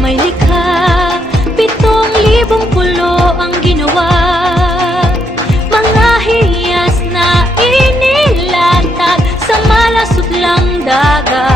may likha Pitong libong pulo ang ginawa Mga hiyas na inilatag Sa malasot lang dagat